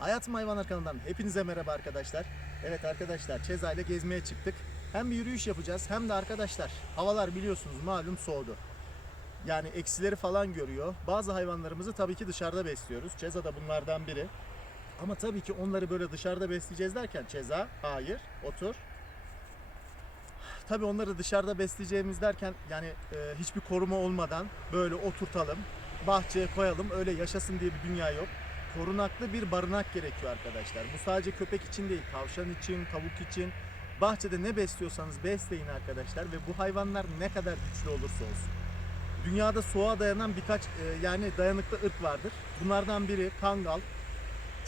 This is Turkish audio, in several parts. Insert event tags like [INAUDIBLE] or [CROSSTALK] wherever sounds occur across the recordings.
Hayatım Hayvanlar kanalından hepinize merhaba arkadaşlar. Evet arkadaşlar Çeza ile gezmeye çıktık. Hem bir yürüyüş yapacağız hem de arkadaşlar havalar biliyorsunuz malum soğudu. Yani eksileri falan görüyor. Bazı hayvanlarımızı tabii ki dışarıda besliyoruz. Çeza da bunlardan biri. Ama tabii ki onları böyle dışarıda besleyeceğiz derken Çeza hayır otur. Tabii onları dışarıda besleyeceğimiz derken yani e, hiçbir koruma olmadan böyle oturtalım, bahçeye koyalım öyle yaşasın diye bir dünya yok. Korunaklı bir barınak gerekiyor arkadaşlar. Bu sadece köpek için değil, tavşan için, tavuk için. Bahçede ne besliyorsanız besleyin arkadaşlar ve bu hayvanlar ne kadar güçlü olursa olsun. Dünyada soğuğa dayanan birkaç e, yani dayanıklı ırk vardır. Bunlardan biri kangal,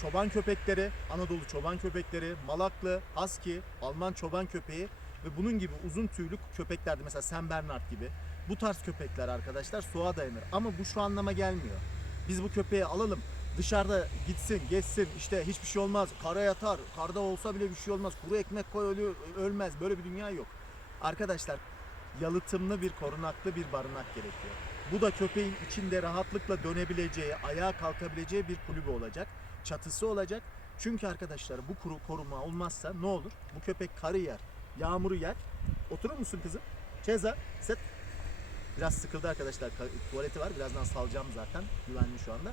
çoban köpekleri, Anadolu çoban köpekleri, malaklı, husky, Alman çoban köpeği ve bunun gibi uzun tüylü köpeklerde mesela Saint Bernard gibi bu tarz köpekler arkadaşlar soğuğa dayanır. Ama bu şu anlama gelmiyor. Biz bu köpeği alalım dışarıda gitsin, geçsin işte hiçbir şey olmaz. Kara yatar, karda olsa bile bir şey olmaz. Kuru ekmek koy ölü- ölmez. Böyle bir dünya yok. Arkadaşlar yalıtımlı bir korunaklı bir barınak gerekiyor. Bu da köpeğin içinde rahatlıkla dönebileceği, ayağa kalkabileceği bir kulübü olacak. Çatısı olacak. Çünkü arkadaşlar bu kuru koruma olmazsa ne olur? Bu köpek karı yer, yağmuru yer. Oturur musun kızım? Ceza, set. Biraz sıkıldı arkadaşlar. Ka- Tuvaleti var. Birazdan salacağım zaten. Güvenli şu anda.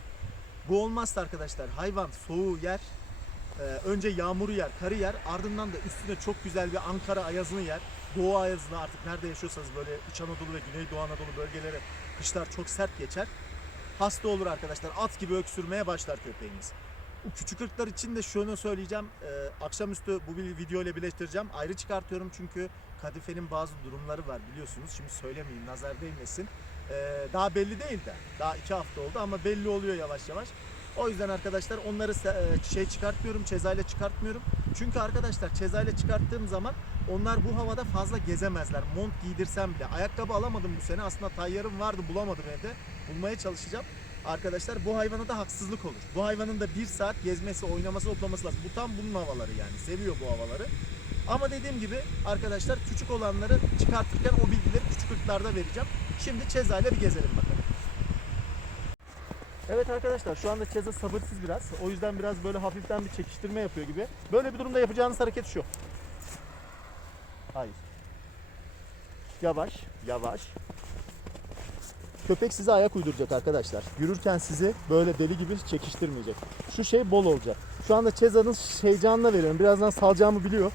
Bu olmazsa arkadaşlar hayvan soğuğu yer. Ee, önce yağmuru yer, karı yer. Ardından da üstüne çok güzel bir Ankara ayazını yer. Doğu ayazını artık nerede yaşıyorsanız böyle İç Anadolu ve Güneydoğu Anadolu bölgeleri kışlar çok sert geçer. Hasta olur arkadaşlar. At gibi öksürmeye başlar köpeğiniz. Bu küçük ırklar için de şunu söyleyeceğim. Ee, akşamüstü bu bir video ile birleştireceğim. Ayrı çıkartıyorum çünkü kadifenin bazı durumları var biliyorsunuz. Şimdi söylemeyeyim nazar değmesin. Ee, daha belli değil de. Daha iki hafta oldu ama belli oluyor yavaş yavaş. O yüzden arkadaşlar onları e, şey çıkartmıyorum, çezayla çıkartmıyorum. Çünkü arkadaşlar çezayla çıkarttığım zaman onlar bu havada fazla gezemezler. Mont giydirsem bile. Ayakkabı alamadım bu sene. Aslında tayyarım vardı bulamadım evde. Bulmaya çalışacağım. Arkadaşlar bu hayvana da haksızlık olur. Bu hayvanın da bir saat gezmesi, oynaması, toplaması lazım. Bu tam bunun havaları yani. Seviyor bu havaları. Ama dediğim gibi arkadaşlar küçük olanları çıkartırken o bilgileri küçük ırklarda vereceğim. Şimdi Çeza'yla bir gezelim bakalım. Evet arkadaşlar şu anda Çeza sabırsız biraz. O yüzden biraz böyle hafiften bir çekiştirme yapıyor gibi. Böyle bir durumda yapacağınız hareket şu. Hayır. Yavaş, yavaş. Köpek size ayak uyduracak arkadaşlar. Yürürken sizi böyle deli gibi çekiştirmeyecek. Şu şey bol olacak. Şu anda Ceza'nın heyecanına veriyorum. Birazdan salacağımı biliyor.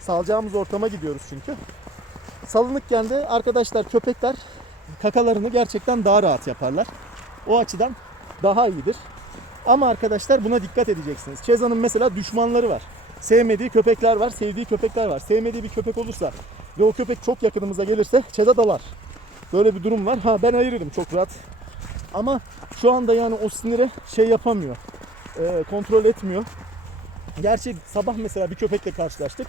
Salacağımız ortama gidiyoruz çünkü. Salınıkken de arkadaşlar köpekler kakalarını gerçekten daha rahat yaparlar. O açıdan daha iyidir. Ama arkadaşlar buna dikkat edeceksiniz. Ceza'nın mesela düşmanları var. Sevmediği köpekler var, sevdiği köpekler var. Sevmediği bir köpek olursa ve o köpek çok yakınımıza gelirse Ceza dalar. Böyle bir durum var. Ha ben ayırırım çok rahat. Ama şu anda yani o sinire şey yapamıyor. Ee, kontrol etmiyor. Gerçi sabah mesela bir köpekle karşılaştık.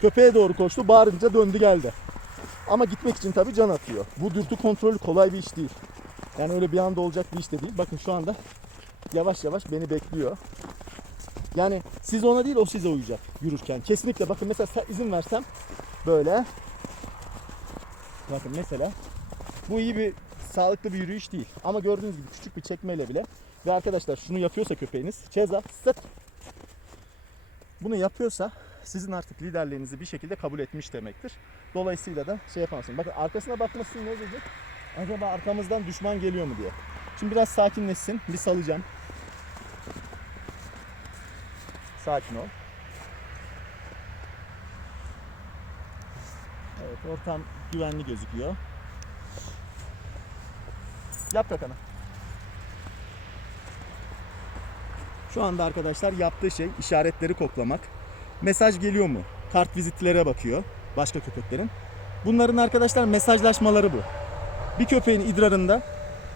Köpeğe doğru koştu. Bağırınca döndü geldi. Ama gitmek için tabii can atıyor. Bu dürtü kontrolü kolay bir iş değil. Yani öyle bir anda olacak bir iş de değil. Bakın şu anda yavaş yavaş beni bekliyor. Yani siz ona değil o size uyacak yürürken. Kesinlikle bakın mesela izin versem böyle. Bakın mesela bu iyi bir sağlıklı bir yürüyüş değil. Ama gördüğünüz gibi küçük bir çekmeyle bile ve arkadaşlar şunu yapıyorsa köpeğiniz ceza sıt bunu yapıyorsa sizin artık liderliğinizi bir şekilde kabul etmiş demektir. Dolayısıyla da şey yapamazsın. Bakın arkasına bakmasın ne diyecek? Acaba arkamızdan düşman geliyor mu diye. Şimdi biraz sakinleşsin. Bir salacağım. Sakin ol. Evet ortam güvenli gözüküyor. Yap kakanı. Şu anda arkadaşlar yaptığı şey işaretleri koklamak. Mesaj geliyor mu? Kart vizitlere bakıyor başka köpeklerin. Bunların arkadaşlar mesajlaşmaları bu. Bir köpeğin idrarında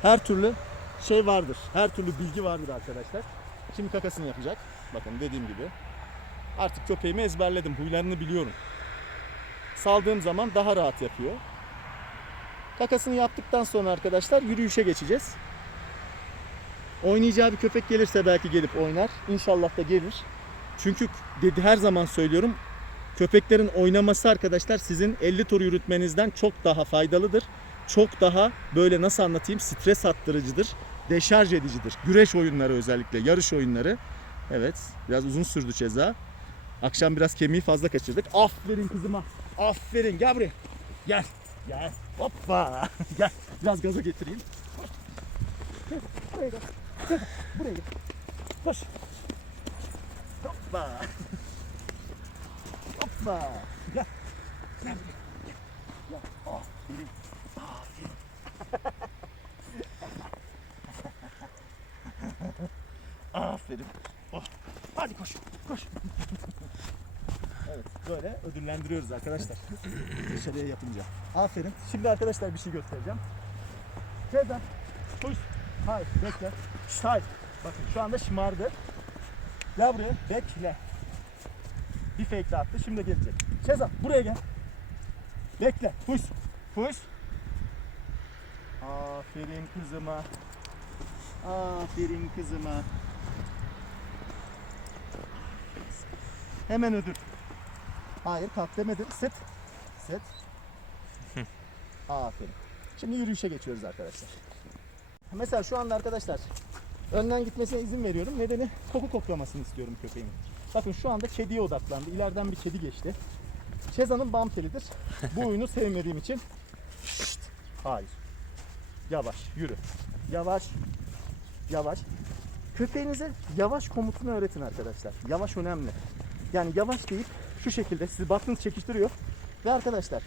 her türlü şey vardır. Her türlü bilgi vardır arkadaşlar. Şimdi kakasını yapacak. Bakın dediğim gibi. Artık köpeğimi ezberledim. Huylarını biliyorum. Saldığım zaman daha rahat yapıyor. Kakasını yaptıktan sonra arkadaşlar yürüyüşe geçeceğiz. Oynayacağı bir köpek gelirse belki gelip oynar. İnşallah da gelir. Çünkü dedi her zaman söylüyorum. Köpeklerin oynaması arkadaşlar sizin 50 tur yürütmenizden çok daha faydalıdır. Çok daha böyle nasıl anlatayım stres attırıcıdır. Deşarj edicidir. Güreş oyunları özellikle yarış oyunları Evet. Biraz uzun sürdü ceza. Akşam biraz kemiği fazla kaçırdık. Aferin kızıma. Aferin. Gel buraya. Gel. Gel. Hoppa. [LAUGHS] Gel. Biraz gaza getireyim. Buraya gel. Buraya gel. Koş. Hoppa. Hoppa. Gel. Gel. Gel. Aferin. Aferin. Aferin. Oh. Hadi koş. Koş. evet böyle ödüllendiriyoruz arkadaşlar. Dışarıya yapınca. Aferin. Şimdi arkadaşlar bir şey göstereceğim. Ceza. Koş. Hayır bekle. Şşt, hayır. Bakın şu anda şımardı. Gel buraya. Bekle. Bir fake attı. Şimdi gelecek. Ceza buraya gel. Bekle. Push. Push. Aferin kızıma. Aferin kızıma. Hemen ödül. Hayır kalk demedim. Sit. Sit. [LAUGHS] Aferin. Şimdi yürüyüşe geçiyoruz arkadaşlar. Mesela şu anda arkadaşlar önden gitmesine izin veriyorum. Nedeni koku koklamasını istiyorum köpeğimin. Bakın şu anda kediye odaklandı. İleriden bir kedi geçti. Şeza'nın bam telidir. Bu [LAUGHS] oyunu sevmediğim için. Şşt. Hayır. Yavaş yürü. Yavaş. Yavaş. Köpeğinize yavaş komutunu öğretin arkadaşlar. Yavaş önemli. Yani yavaş deyip şu şekilde sizi baktınız çekiştiriyor. Ve arkadaşlar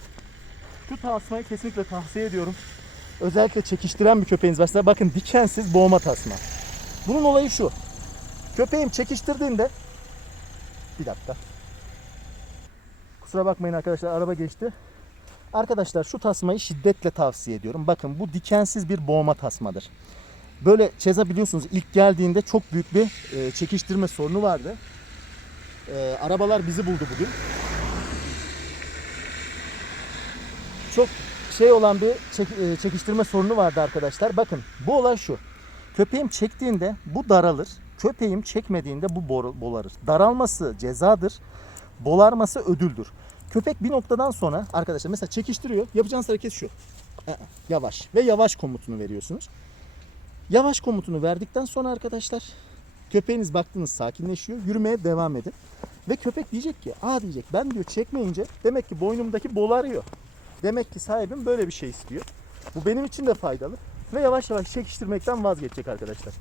şu tasmayı kesinlikle tavsiye ediyorum. Özellikle çekiştiren bir köpeğiniz varsa bakın dikensiz boğma tasma. Bunun olayı şu. Köpeğim çekiştirdiğinde bir dakika. Kusura bakmayın arkadaşlar araba geçti. Arkadaşlar şu tasmayı şiddetle tavsiye ediyorum. Bakın bu dikensiz bir boğma tasmadır. Böyle Çeza biliyorsunuz ilk geldiğinde çok büyük bir e, çekiştirme sorunu vardı. E, arabalar bizi buldu bugün. Çok şey olan bir çek- e, çekiştirme sorunu vardı arkadaşlar. Bakın bu olay şu. Köpeğim çektiğinde bu daralır. Köpeğim çekmediğinde bu bolarır. Daralması cezadır. Bolarması ödüldür. Köpek bir noktadan sonra arkadaşlar mesela çekiştiriyor. Yapacağınız hareket şu. Ee, Yavaş ve yavaş komutunu veriyorsunuz. Yavaş komutunu verdikten sonra arkadaşlar köpeğiniz baktınız sakinleşiyor. Yürümeye devam edin. Ve köpek diyecek ki aa diyecek ben diyor çekmeyince demek ki boynumdaki bol arıyor. Demek ki sahibim böyle bir şey istiyor. Bu benim için de faydalı. Ve yavaş yavaş çekiştirmekten vazgeçecek arkadaşlar.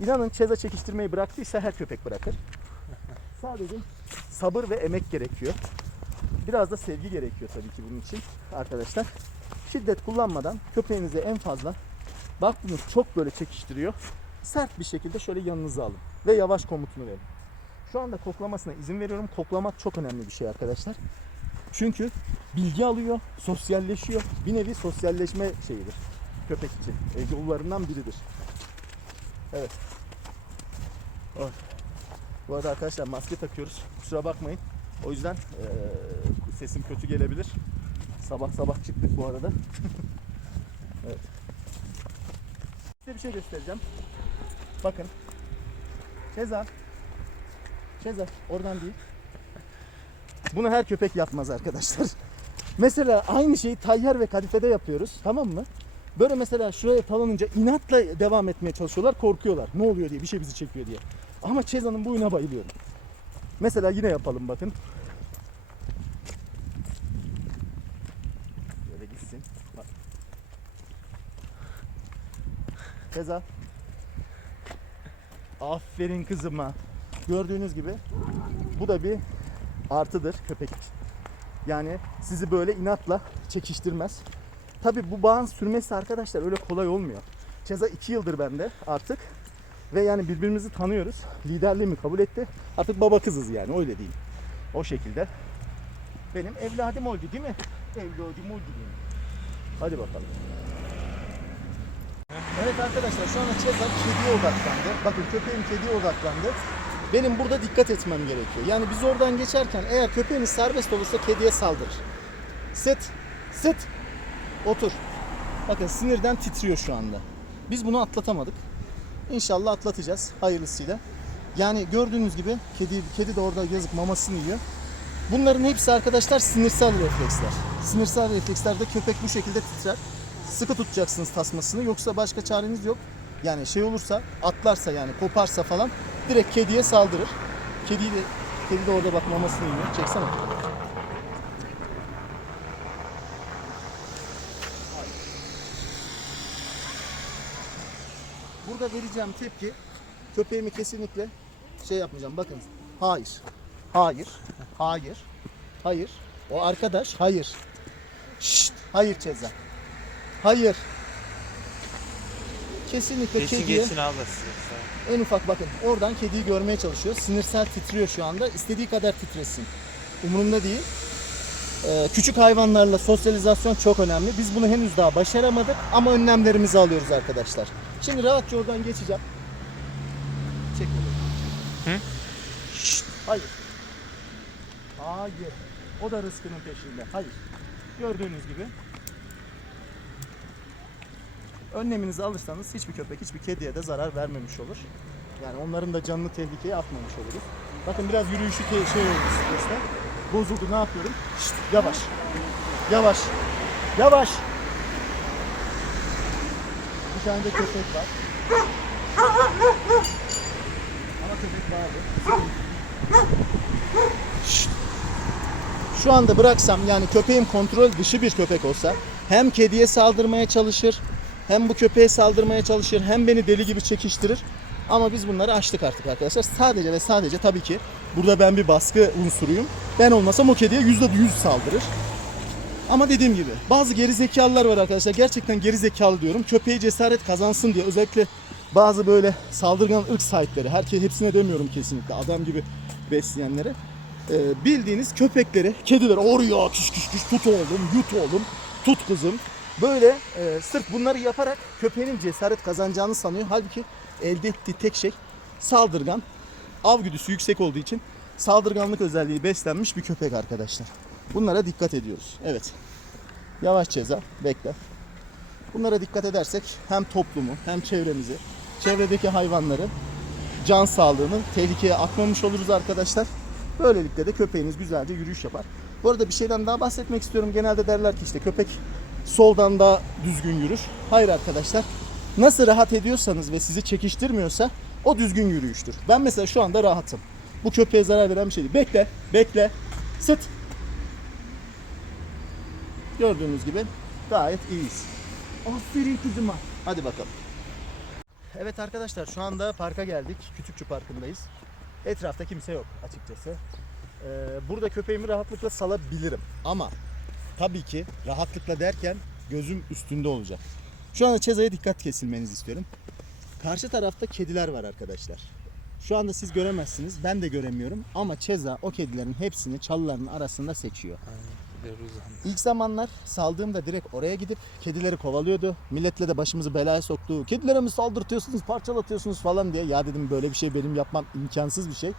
İnanın Çeza çekiştirmeyi bıraktıysa her köpek bırakır. [LAUGHS] Sadece sabır ve emek gerekiyor. Biraz da sevgi gerekiyor tabii ki bunun için arkadaşlar. Şiddet kullanmadan köpeğinize en fazla baktınız çok böyle çekiştiriyor. Sert bir şekilde şöyle yanınıza alın ve yavaş komutunu verin. Şu anda koklamasına izin veriyorum. Koklamak çok önemli bir şey arkadaşlar. Çünkü bilgi alıyor, sosyalleşiyor. Bir nevi sosyalleşme şeyidir köpek için. E, yollarından biridir. Evet. Oh. Bu arada arkadaşlar maske takıyoruz. Kusura bakmayın. O yüzden eee, sesim kötü gelebilir. Sabah sabah çıktık bu arada. [LAUGHS] evet. Size bir şey göstereceğim. Bakın. Ceza. Ceza. Oradan değil. Bunu her köpek yapmaz arkadaşlar. [LAUGHS] Mesela aynı şeyi tayyar ve kadifede yapıyoruz. Tamam mı? Böyle mesela şuraya talanınca inatla devam etmeye çalışıyorlar. Korkuyorlar. Ne oluyor diye. Bir şey bizi çekiyor diye. Ama Ceza'nın bu oyuna bayılıyorum. Mesela yine yapalım bakın. Böyle gitsin. Bak. Ceza. Aferin kızıma. Gördüğünüz gibi bu da bir artıdır köpek. Yani sizi böyle inatla çekiştirmez. Tabi bu bağın sürmesi arkadaşlar öyle kolay olmuyor. Ceza 2 yıldır bende artık. Ve yani birbirimizi tanıyoruz. Liderliğimi kabul etti. Artık baba kızız yani öyle diyeyim. O şekilde. Benim evladım oldu değil mi? Evladım oldu mi? Hadi bakalım. Evet arkadaşlar şu anda Ceza kediye odaklandı. Bakın köpeğim kediye odaklandı. Benim burada dikkat etmem gerekiyor. Yani biz oradan geçerken eğer köpeğiniz serbest olursa kediye saldırır. Sit. Sit. Otur. Bakın sinirden titriyor şu anda. Biz bunu atlatamadık. İnşallah atlatacağız hayırlısıyla. Yani gördüğünüz gibi kedi, kedi de orada yazık mamasını yiyor. Bunların hepsi arkadaşlar sinirsel refleksler. Sinirsel reflekslerde köpek bu şekilde titrer. Sıkı tutacaksınız tasmasını yoksa başka çareniz yok. Yani şey olursa atlarsa yani koparsa falan direkt kediye saldırır. Kediyi de, kedi de orada bak mamasını yiyor. Çeksene. Burada vereceğim tepki köpeğimi kesinlikle şey yapmayacağım. Bakın. Hayır. Hayır. Hayır. Hayır. O arkadaş hayır. Şşt. Hayır Ceza. Hayır. Kesinlikle Geçin kediye geçin abla size. en ufak bakın oradan kediyi görmeye çalışıyor. Sinirsel titriyor şu anda. İstediği kadar titresin. Umurumda değil. Ee, küçük hayvanlarla sosyalizasyon çok önemli. Biz bunu henüz daha başaramadık ama önlemlerimizi alıyoruz arkadaşlar. Şimdi rahatça oradan geçeceğim. Çek. Hı? Şşt, hayır. Hayır. O da rızkının peşinde. Hayır. Gördüğünüz gibi. Önleminizi alırsanız hiçbir köpek, hiçbir kediye de zarar vermemiş olur. Yani onların da canını tehlikeye atmamış oluruz. Bakın biraz yürüyüşü te- şey oldu stresle. Bozuldu ne yapıyorum? Şşt, yavaş. Yavaş. Yavaş. Tane de köpek var. Ama köpek. Şşt. Şu anda bıraksam yani köpeğim kontrol dışı bir köpek olsa hem kediye saldırmaya çalışır hem bu köpeğe saldırmaya çalışır hem beni deli gibi çekiştirir. Ama biz bunları aştık artık arkadaşlar. Sadece ve sadece tabii ki burada ben bir baskı unsuruyum. Ben olmasam o kediye yüzde yüz saldırır. Ama dediğim gibi bazı geri zekalılar var arkadaşlar. Gerçekten geri zekalı diyorum. Köpeği cesaret kazansın diye özellikle bazı böyle saldırgan ırk sahipleri. Herkes hepsine demiyorum kesinlikle. Adam gibi besleyenlere. Ee, bildiğiniz köpekleri, kediler oraya küş küş küş tut oğlum, yut oğlum, tut kızım. Böyle e, sırf bunları yaparak köpeğinin cesaret kazanacağını sanıyor. Halbuki elde ettiği tek şey saldırgan, av güdüsü yüksek olduğu için saldırganlık özelliği beslenmiş bir köpek arkadaşlar. Bunlara dikkat ediyoruz. Evet. Yavaş ceza, bekle. Bunlara dikkat edersek hem toplumu hem çevremizi, çevredeki hayvanları, can sağlığını tehlikeye atmamış oluruz arkadaşlar. Böylelikle de köpeğiniz güzelce yürüyüş yapar. Bu arada bir şeyden daha bahsetmek istiyorum. Genelde derler ki işte köpek soldan daha düzgün yürür. Hayır arkadaşlar. Nasıl rahat ediyorsanız ve sizi çekiştirmiyorsa o düzgün yürüyüştür. Ben mesela şu anda rahatım. Bu köpeğe zarar veren bir şey değil. Bekle, bekle. Sıt. Gördüğünüz gibi gayet iyiyiz. Aferin kızıma. Hadi bakalım. Evet arkadaşlar şu anda parka geldik. Kütükçü Parkı'ndayız. Etrafta kimse yok açıkçası. Ee, burada köpeğimi rahatlıkla salabilirim. Ama tabii ki rahatlıkla derken gözüm üstünde olacak. Şu anda Ceza'ya dikkat kesilmenizi istiyorum. Karşı tarafta kediler var arkadaşlar. Şu anda siz göremezsiniz. Ben de göremiyorum. Ama Ceza o kedilerin hepsini çalıların arasında seçiyor. Aynen. İlk zamanlar saldığımda direkt oraya gidip kedileri kovalıyordu. Milletle de başımızı belaya soktu. Kedilere mi saldırtıyorsunuz, parçalatıyorsunuz falan diye. Ya dedim böyle bir şey benim yapmam imkansız bir şey.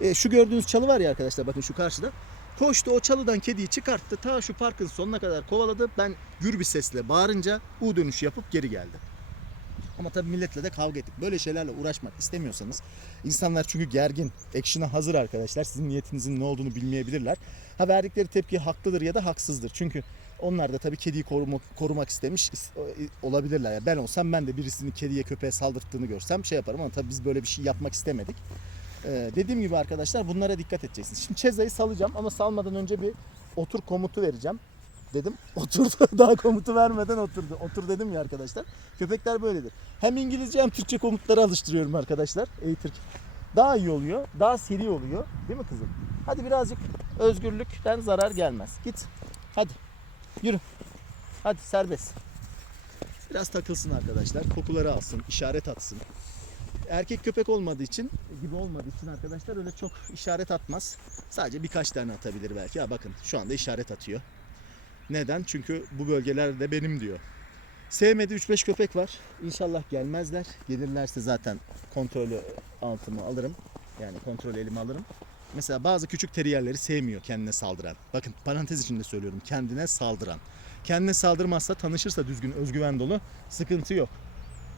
E, şu gördüğünüz çalı var ya arkadaşlar bakın şu karşıda. Koştu o çalıdan kediyi çıkarttı. Ta şu parkın sonuna kadar kovaladı. Ben gür bir sesle bağırınca U dönüşü yapıp geri geldi. Ama tabii milletle de kavga ettik. Böyle şeylerle uğraşmak istemiyorsanız insanlar çünkü gergin, action'a hazır arkadaşlar. Sizin niyetinizin ne olduğunu bilmeyebilirler. Ha verdikleri tepki haklıdır ya da haksızdır. Çünkü onlar da tabii kediyi korumak, korumak istemiş is- olabilirler. Yani ben olsam ben de birisinin kediye köpeğe saldırttığını görsem şey yaparım ama tabii biz böyle bir şey yapmak istemedik. Ee, dediğim gibi arkadaşlar bunlara dikkat edeceksiniz. Şimdi Ceza'yı salacağım ama salmadan önce bir otur komutu vereceğim. Dedim oturdu. [LAUGHS] Daha komutu vermeden oturdu. Otur dedim ya arkadaşlar. Köpekler böyledir. Hem İngilizce hem Türkçe komutları alıştırıyorum arkadaşlar. Eğitir. Daha iyi oluyor. Daha seri oluyor. Değil mi kızım? Hadi birazcık özgürlükten zarar gelmez. Git. Hadi. Yürü. Hadi serbest. Biraz takılsın arkadaşlar. Kokuları alsın. işaret atsın. Erkek köpek olmadığı için gibi olmadığı için arkadaşlar öyle çok işaret atmaz. Sadece birkaç tane atabilir belki. Ha bakın şu anda işaret atıyor. Neden? Çünkü bu bölgelerde benim diyor. Sevmediği 3-5 köpek var. İnşallah gelmezler. Gelirlerse zaten kontrolü altıma alırım. Yani kontrol elime alırım. Mesela bazı küçük teriyerleri sevmiyor kendine saldıran. Bakın parantez içinde söylüyorum. Kendine saldıran. Kendine saldırmazsa tanışırsa düzgün özgüven dolu sıkıntı yok.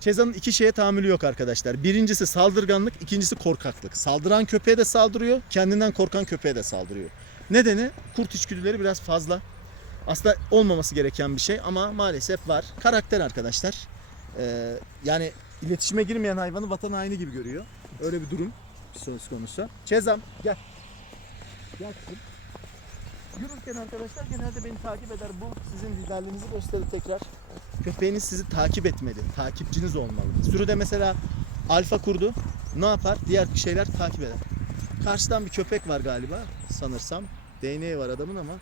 Ceza'nın iki şeye tahammülü yok arkadaşlar. Birincisi saldırganlık, ikincisi korkaklık. Saldıran köpeğe de saldırıyor, kendinden korkan köpeğe de saldırıyor. Nedeni kurt içgüdüleri biraz fazla. Aslında olmaması gereken bir şey ama maalesef var. Karakter arkadaşlar. Ee, yani iletişime girmeyen hayvanı vatan haini gibi görüyor. Öyle bir durum. söz konusu. Çezam gel. Gel kızım. Yürürken arkadaşlar genelde beni takip eder. Bu sizin liderliğinizi gösterir tekrar. Köpeğiniz sizi takip etmeli. Takipçiniz olmalı. Sürüde mesela alfa kurdu. Ne yapar? Diğer şeyler takip eder. Karşıdan bir köpek var galiba sanırsam. Değneği var adamın ama.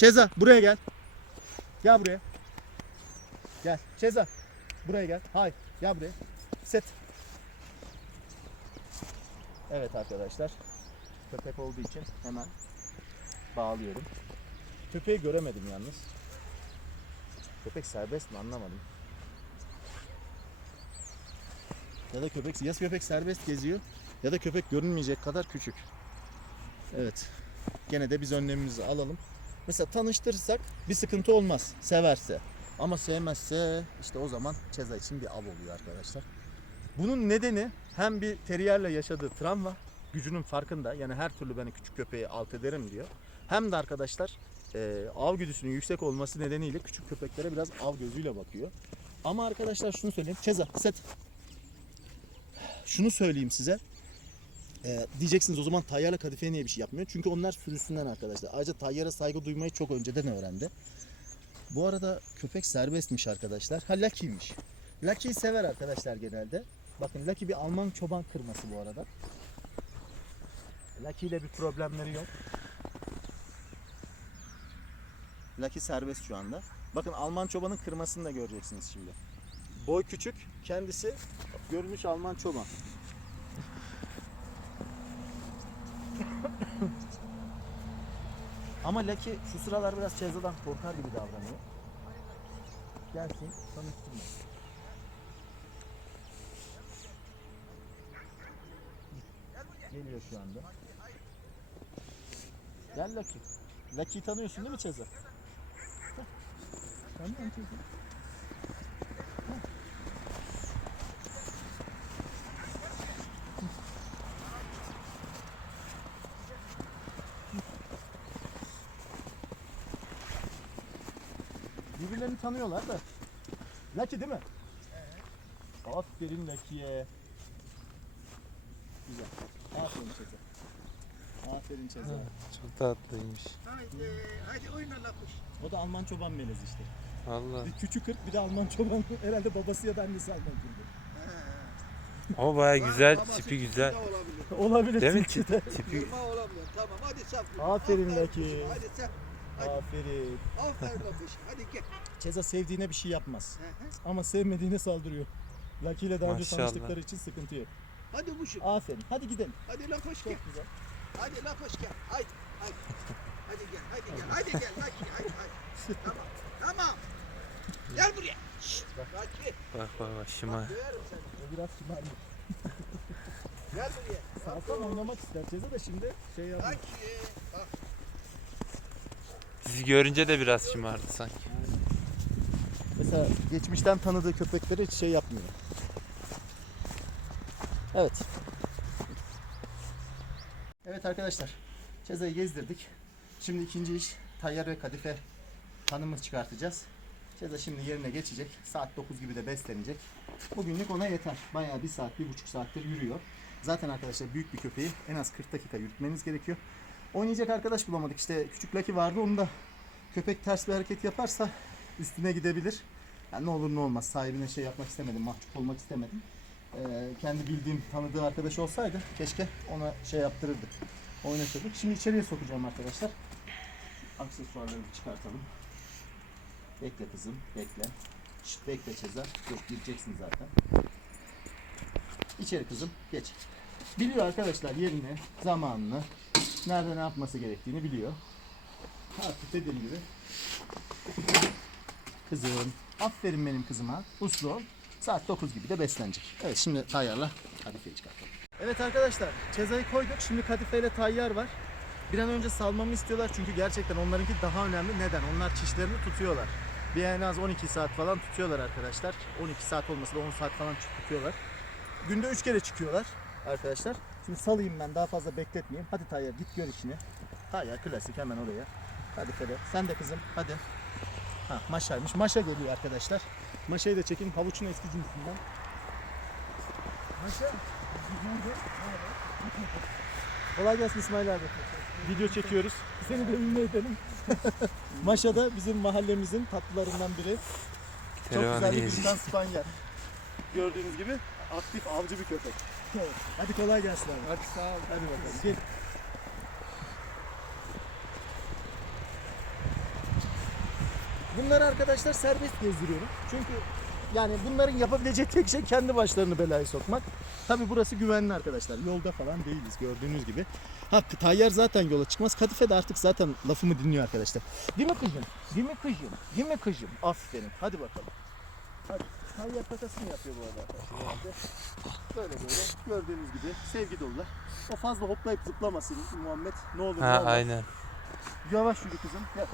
Çeza buraya gel. Gel buraya. Gel. Çeza. Buraya gel. Hayır. Gel buraya. Set. Evet arkadaşlar. Köpek olduğu için hemen bağlıyorum. Köpeği göremedim yalnız. Köpek serbest mi anlamadım. Ya da köpek ya köpek serbest geziyor ya da köpek görünmeyecek kadar küçük. Evet. Gene de biz önlemimizi alalım. Mesela tanıştırırsak bir sıkıntı olmaz severse. Ama sevmezse işte o zaman ceza için bir av oluyor arkadaşlar. Bunun nedeni hem bir teriyerle yaşadığı travma gücünün farkında. Yani her türlü beni küçük köpeği alt ederim diyor. Hem de arkadaşlar e, av güdüsünün yüksek olması nedeniyle küçük köpeklere biraz av gözüyle bakıyor. Ama arkadaşlar şunu söyleyeyim. Ceza, set. Şunu söyleyeyim size. E, diyeceksiniz o zaman Tayyar'la Kadife niye bir şey yapmıyor? Çünkü onlar sürüsünden arkadaşlar. Ayrıca Tayyar'a saygı duymayı çok önceden öğrendi. Bu arada köpek serbestmiş arkadaşlar. Ha Lucky'ymiş. Lucky'yi sever arkadaşlar genelde. Bakın Lucky bir Alman çoban kırması bu arada. Lucky ile bir problemleri yok. Lucky serbest şu anda. Bakın Alman çobanın kırmasını da göreceksiniz şimdi. Boy küçük, kendisi görünüş Alman çoban. [LAUGHS] Ama Lucky şu sıralar biraz Ceza'dan korkar gibi davranıyor. Gelsin, tanıştırma. Geliyor şu anda. Gel Lucky. Lucky'yi tanıyorsun değil mi Ceza? Heh. Tanıyorum Birbirlerini tanıyorlar da. Lucky değil mi? Aferin Lucky'ye. Güzel. Aferin Ceza. Aferin Ceza. Çok tatlıymış. Haydi, hadi oyna la kuş. O da Alman çoban melezi işte. Valla. Bir küçük ırk bir de Alman çoban. [LAUGHS] Herhalde babası ya da annesi Alman kurdu. Ama baya güzel, tipi güzel. de olabilir. Olabilir Değil mi? Tipi olabilir. Tamam hadi sen. kuş. Aferin Lucky. Hadi sen. Hadi. Aferin. Aferin kuş. Hadi gel. Ceza sevdiğine bir şey yapmaz. Hı hı. Ama sevmediğine saldırıyor. Lucky ile daha önce Maşallah. tanıştıkları için sıkıntı yok. Hadi kuşum. Aferin. Hadi gidelim. Hadi la kuş gel. Çok güzel. Hadi la kuş gel. Haydi. Haydi. Hadi gel. Hadi gel. Hadi gel. Lucky. Hadi hadi. Tamam. Tamam. Gel buraya. Şşt. Lucky. bak bak bak şıma. Döverim seni. O biraz şımarmış. Gel buraya. Salsan oynamak ister. Ceza da şimdi şey yapmıyor. Lucky. Bak. Bizi görünce de biraz şımardı sanki. Mesela geçmişten tanıdığı köpekleri hiç şey yapmıyor. Evet. Evet arkadaşlar. Cezayı gezdirdik. Şimdi ikinci iş Tayyar ve Kadife hanımı çıkartacağız. Ceza şimdi yerine geçecek. Saat 9 gibi de beslenecek. Bugünlük ona yeter. Bayağı bir saat, bir buçuk saattir yürüyor. Zaten arkadaşlar büyük bir köpeği en az 40 dakika yürütmeniz gerekiyor. Oynayacak arkadaş bulamadık. İşte küçük Lucky vardı. Onu da köpek ters bir hareket yaparsa üstüne gidebilir. Yani ne olur ne olmaz. Sahibine şey yapmak istemedim. Mahcup olmak istemedim. Ee, kendi bildiğim, tanıdığı arkadaş olsaydı keşke ona şey yaptırırdık. Oynatırdık. Şimdi içeriye sokacağım arkadaşlar. Aksesuarları çıkartalım. Bekle kızım, bekle. Şşt, bekle Cezar. Dur, gireceksin zaten. İçeri kızım, geç. Biliyor arkadaşlar yerini, zamanını, nerede ne yapması gerektiğini biliyor. Artık dediğim gibi Kızım. Aferin benim kızıma. Uslu ol. Saat 9 gibi de beslenecek. Evet şimdi tayyarla kadifeyi çıkartalım. Evet arkadaşlar cezayı koyduk. Şimdi kadife ile tayyar var. Bir an önce salmamı istiyorlar çünkü gerçekten onlarınki daha önemli. Neden? Onlar çişlerini tutuyorlar. Bir en az 12 saat falan tutuyorlar arkadaşlar. 12 saat olmasa da 10 saat falan tutuyorlar. Günde 3 kere çıkıyorlar arkadaşlar. Şimdi salayım ben daha fazla bekletmeyeyim. Hadi Tayyar git gör işini. Tayyar klasik hemen oraya. Kadife de. Sen de kızım hadi. Ha, maşaymış. Maşa geliyor arkadaşlar. Maşayı da çekin. Havuçun eski cinsinden. Maşa. Kolay gelsin İsmail abi. Video çekiyoruz. Seni de ünlü edelim. [LAUGHS] Maşa da bizim mahallemizin tatlılarından biri. Çok güzel bir. Gürcistan Spaniel. Gördüğünüz gibi aktif avcı bir köpek. Evet. [LAUGHS] Hadi kolay gelsin abi. Hadi sağ ol. Hadi bakalım. Gel. Bunları arkadaşlar serbest gezdiriyorum. Çünkü yani bunların yapabileceği tek şey kendi başlarını belaya sokmak. Tabi burası güvenli arkadaşlar. Yolda falan değiliz gördüğünüz gibi. Ha Tayyar zaten yola çıkmaz. Kadife de artık zaten lafımı dinliyor arkadaşlar. Değil mi kızım? Değil mi kızım? Değil mi kızım? Aferin. Hadi bakalım. Hadi. Tayyar takasını yapıyor bu arada herhalde. Böyle böyle gördüğünüz gibi sevgi dolular. O fazla hoplayıp zıplamasın Muhammed. Ne olur ne Ha olmaz. aynen. Yavaş yürü kızım. Gel.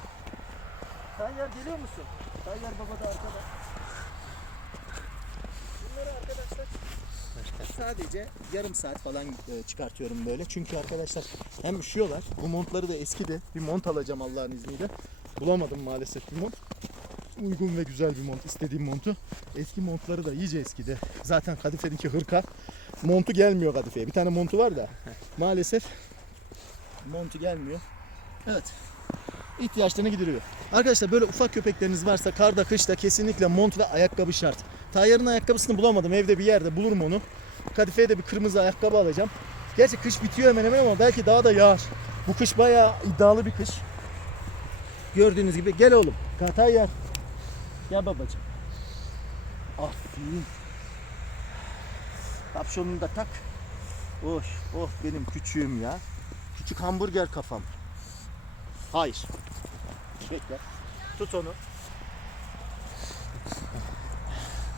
Tayyar geliyor musun? Tayyar baba da arkada. Bunları arkadaşlar sadece yarım saat falan e, çıkartıyorum böyle. Çünkü arkadaşlar hem üşüyorlar. Bu montları da eski de bir mont alacağım Allah'ın izniyle. Bulamadım maalesef bir mont. Uygun ve güzel bir mont. istediğim montu. Eski montları da iyice eskidi. Zaten Kadife'deki hırka montu gelmiyor Kadife'ye. Bir tane montu var da [LAUGHS] maalesef montu gelmiyor. Evet ihtiyaçlarını gideriyor. Arkadaşlar böyle ufak köpekleriniz varsa karda kışta kesinlikle mont ve ayakkabı şart. Tayyarın ayakkabısını bulamadım evde bir yerde bulurum onu. Kadife'ye de bir kırmızı ayakkabı alacağım. Gerçi kış bitiyor hemen hemen ama belki daha da yağar. Bu kış bayağı iddialı bir kış. Gördüğünüz gibi gel oğlum. Tayyar. Gel babacığım. Aferin. Kapşonunu da tak. Oh, oh benim küçüğüm ya. Küçük hamburger kafam. Hayır. Bekle. Tut onu.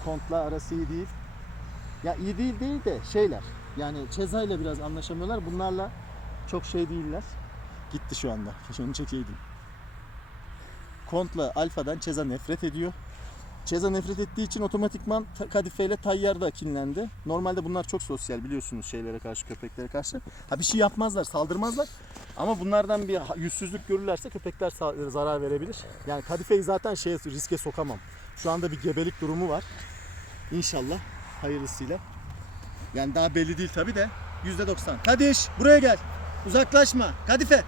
Kontla arası iyi değil. Ya iyi değil değil de şeyler. Yani Çeza ile biraz anlaşamıyorlar. Bunlarla çok şey değiller. Gitti şu anda. Onu çekeydim. Kontla Alfa'dan Çeza nefret ediyor. Çeza nefret ettiği için otomatikman Kadife ile Tayyar da kinlendi. Normalde bunlar çok sosyal biliyorsunuz şeylere karşı, köpeklere karşı. Ha bir şey yapmazlar, saldırmazlar. Ama bunlardan bir yüzsüzlük görürlerse köpekler zarar verebilir. Yani Kadife'yi zaten şeye riske sokamam. Şu anda bir gebelik durumu var. İnşallah hayırlısıyla. Yani daha belli değil tabi de %90. Kadiş buraya gel. Uzaklaşma. Kadife.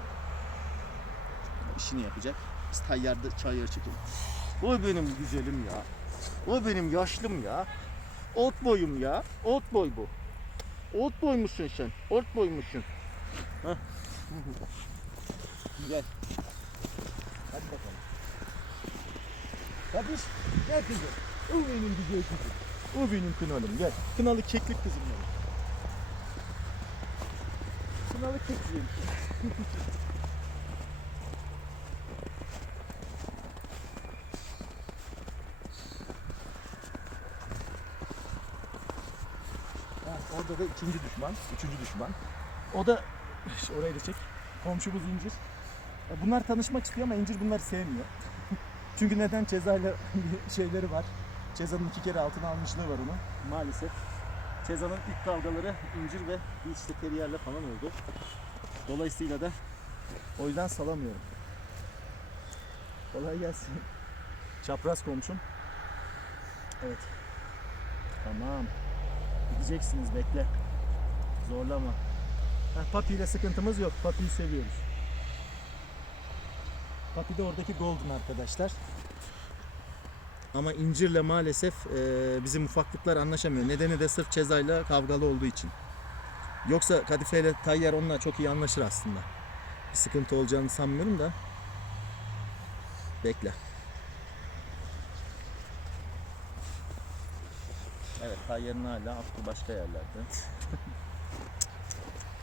İşini yapacak. Tayyarda çayır çekelim. O benim güzelim ya. O benim yaşlım ya. Old boyum ya. Old boy bu. Old boy musun sen? Old boy musun? Hah. Gel. Hadi bakalım. Kardeş gel kızım. O benim güzel kızım. O benim kınalım gel. Kınalı keklik kızım benim. Kınalı kekliğim. Ha, orada da ikinci düşman, üçüncü düşman. O da orayı da çek. Komşumuz İncir. Bunlar tanışmak istiyor ama İncir bunları sevmiyor. [LAUGHS] Çünkü neden Ceza'yla [LAUGHS] şeyleri var. Ceza'nın iki kere altına almışlığı var onu. Maalesef. Ceza'nın ilk kavgaları İncir ve bir işte teriyerle falan oldu. Dolayısıyla da o yüzden salamıyorum. Kolay gelsin. Çapraz komşum. Evet. Tamam. Gideceksiniz bekle. Zorlama. Ha, Papi ile sıkıntımız yok. Papi'yi seviyoruz. Papi de oradaki Golden arkadaşlar. Ama İncir'le maalesef e, bizim ufaklıklar anlaşamıyor. Nedeni de sırf Ceza'yla kavgalı olduğu için. Yoksa Kadife ile Tayyar onunla çok iyi anlaşır aslında. Bir sıkıntı olacağını sanmıyorum da. Bekle. Evet Tayyar'ın hala aklı başka yerlerde.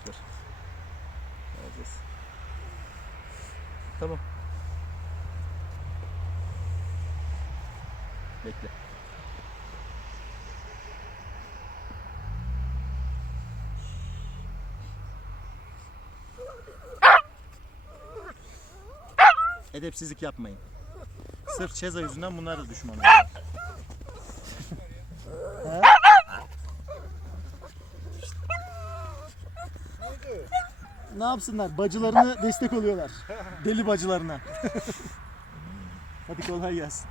Dur. Alacağız. Tamam. Bekle. Edepsizlik yapmayın. Sırf Çeza yüzünden bunlar da düşman oldu. Ne yapsınlar? Bacılarına destek oluyorlar. Deli bacılarına. Hadi kolay gelsin.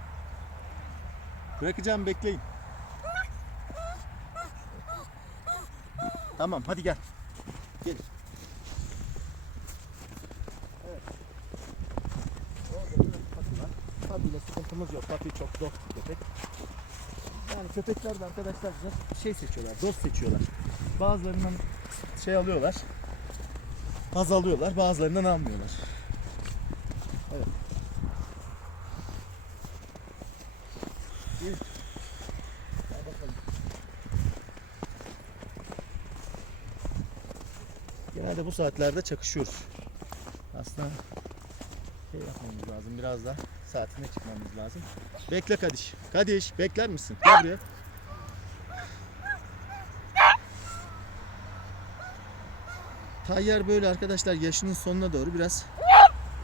Bırakacağım bekleyin. Tamam hadi gel. Gel. Evet. Papiyle sıkıntımız yok. Papi çok dost köpek. Yani köpekler de arkadaşlar şey seçiyorlar, dost seçiyorlar. Bazılarından şey alıyorlar, haz alıyorlar, bazılarından almıyorlar. Evet. Bakalım. Genelde bu saatlerde çakışıyoruz. Aslında şey yapmamız lazım, biraz da saatine çıkmamız lazım. Bekle Kadiş. Kadiş bekler misin? Gel buraya. Tayyar böyle arkadaşlar yaşının sonuna doğru biraz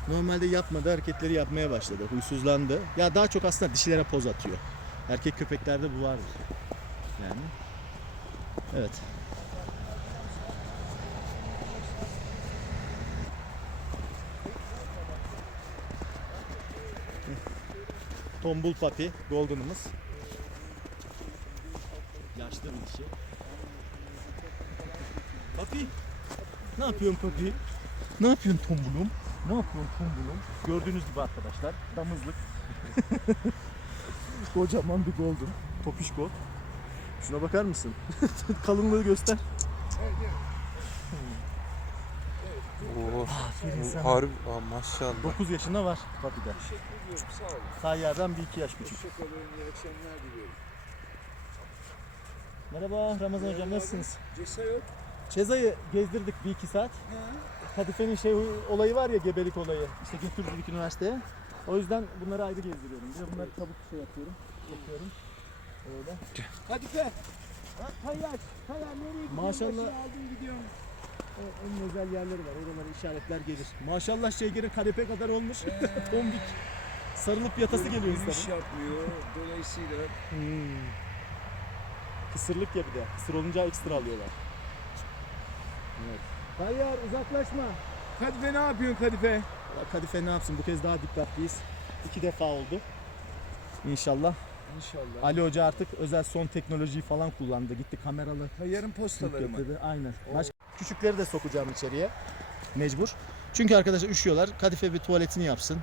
normalde yapmadığı hareketleri yapmaya başladı. Huysuzlandı. Ya daha çok aslında dişilere poz atıyor. Erkek köpeklerde bu vardır. Yani. Evet. Tombul papi, golden'ımız. Yaşlı bir dişi. Papi. Ne yapıyorsun papi? Ne yapıyorsun tombulum? Ne yapıyorsun tombulum? Gördüğünüz gibi arkadaşlar damızlık. [LAUGHS] Kocaman bir golden. Topişko. Şuna bakar mısın? [LAUGHS] Kalınlığı göster. Oo. Aferin bu. Harbi Aa, maşallah. 9 yaşında var papide. Teşekkür ediyorum. Sağ olun. Tayyardan bir iki yaş küçük. Merhaba Ramazan hocam nasılsınız? Cesa yok. Cezayı gezdirdik bir iki saat. Kadife'nin şey olayı var ya gebelik olayı. İşte götürdük üniversiteye. O yüzden bunları ayrı gezdiriyorum. Bir de bunları çabuk şey yapıyorum. Yapıyorum. Öyle. Ha, Tayyar. Tayyar nereye gidiyorsun? Maşallah. Aldın gidiyorsun. O, onun özel yerleri var. Oralara işaretler gelir. Maşallah şeygerin kanepe kadar olmuş. [LAUGHS] Tombik. Sarılıp yatası geliyor Yürüyüş insanın. yapmıyor. Dolayısıyla Hmm. Kısırlık ya bir de. Kısır olunca ekstra alıyorlar. Evet. Tayyar uzaklaşma. Kadife ne yapıyorsun Kadife? Ya Kadife ne yapsın? Bu kez daha dikkatliyiz. İki defa oldu. İnşallah. İnşallah. Ali Hoca artık özel son teknolojiyi falan kullandı. Gitti kameralı Tayyarın postaları mı? Aynen. Oo. Baş... Küçükleri de sokacağım içeriye. Mecbur. Çünkü arkadaşlar üşüyorlar. Kadife bir tuvaletini yapsın.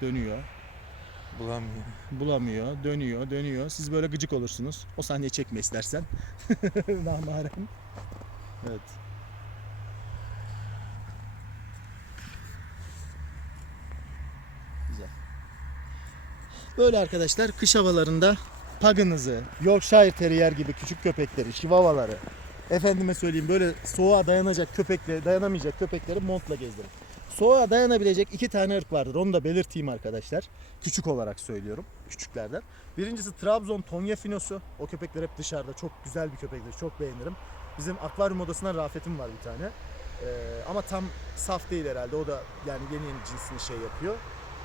Dönüyor. Bulamıyor. Bulamıyor. Dönüyor. Dönüyor. Siz böyle gıcık olursunuz. O sahneyi çekme istersen. [LAUGHS] Namarem. Evet. Güzel. Böyle arkadaşlar kış havalarında pagınızı, Yorkshire Terrier gibi küçük köpekleri, şivavaları, efendime söyleyeyim böyle soğuğa dayanacak köpekleri, dayanamayacak köpekleri montla gezdirin. Soğuğa dayanabilecek iki tane ırk vardır. Onu da belirteyim arkadaşlar. Küçük olarak söylüyorum. Küçüklerden. Birincisi Trabzon Tonya Finosu. O köpekler hep dışarıda. Çok güzel bir köpektir. Çok beğenirim. Bizim akvaryum odasına Rafet'im var bir tane. Ee, ama tam saf değil herhalde. O da yani yeni yeni cinsini şey yapıyor.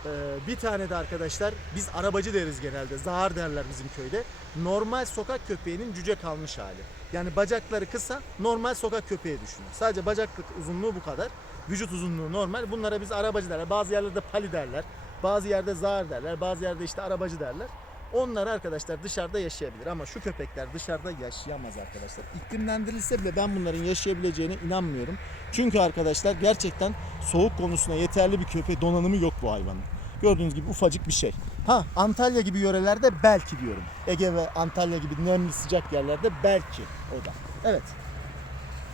Ee, bir tane de arkadaşlar biz arabacı deriz genelde. Zahar derler bizim köyde. Normal sokak köpeğinin cüce kalmış hali. Yani bacakları kısa normal sokak köpeği düşünün. Sadece bacaklık uzunluğu bu kadar. Vücut uzunluğu normal. Bunlara biz arabacı derler. Bazı yerlerde pali derler. Bazı yerde zahar derler. Bazı yerde işte arabacı derler. Onlar arkadaşlar dışarıda yaşayabilir ama şu köpekler dışarıda yaşayamaz arkadaşlar. İklimlendirilse bile ben bunların yaşayabileceğine inanmıyorum. Çünkü arkadaşlar gerçekten soğuk konusuna yeterli bir köpek donanımı yok bu hayvanın. Gördüğünüz gibi ufacık bir şey. Ha Antalya gibi yörelerde belki diyorum. Ege ve Antalya gibi nemli sıcak yerlerde belki o da. Evet.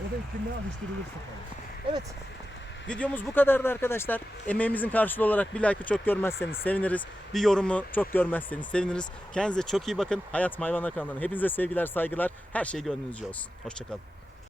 O da iklimle alıştırılırsa. Evet. Videomuz bu kadardı arkadaşlar. Emeğimizin karşılığı olarak bir like'ı çok görmezseniz seviniriz. Bir yorumu çok görmezseniz seviniriz. Kendinize çok iyi bakın. Hayat Hayvanlar kanalına hepinize sevgiler, saygılar. Her şey gönlünüzce olsun. Hoşçakalın.